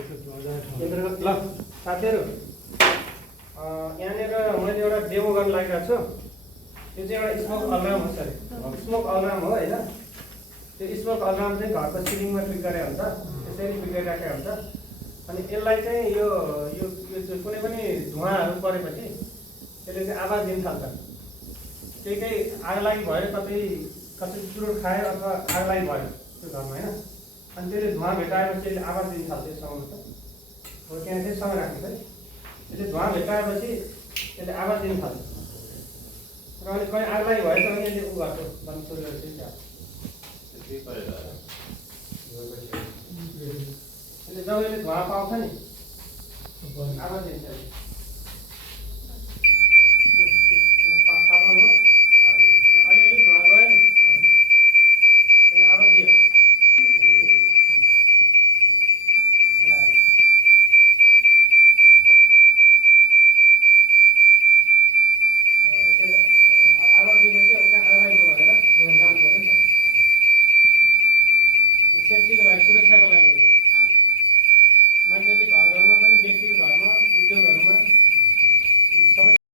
ल साथीहरू यहाँनिर मैले एउटा डेमो गर्न लागिरहेको छु। यो चाहिँ एउटा स्मोक अलार्म हो सर, स्मोक अलार्म हो होइन। त्यो स्मोक अलार्म चाहिँ घरको सिलिङमा फिट गरेको हुन्छ, त्यसरी फिट गरिराखेको हुन्छ। अनि यसलाई चाहिँ यो यो कुनै पनि धुवाँहरू परेपछि त्यसले चाहिँ आवाज दिन थाल्छ। केही आग लागि भयो, कतै चुरोट खायो अथवा आग लागि भयो त्यो घरमा होइन। अनि त्यसले धुवाँ भेटाएपछि त्यसले आवाज दिन थाल्छ। यससँग हो त्यहाँ चाहिँ सँग राख्नु है। त्यसले धुवाँ भेटाएपछि त्यसले आवाज दिन थाल्छ। र अनि कहीँ आग लागि भएछ भने यसले उ गर्छ, बन्द गरेर चाहिँ त्यसले जब यसले धुवाँ पाउँछ नि आवाज दिन्छ।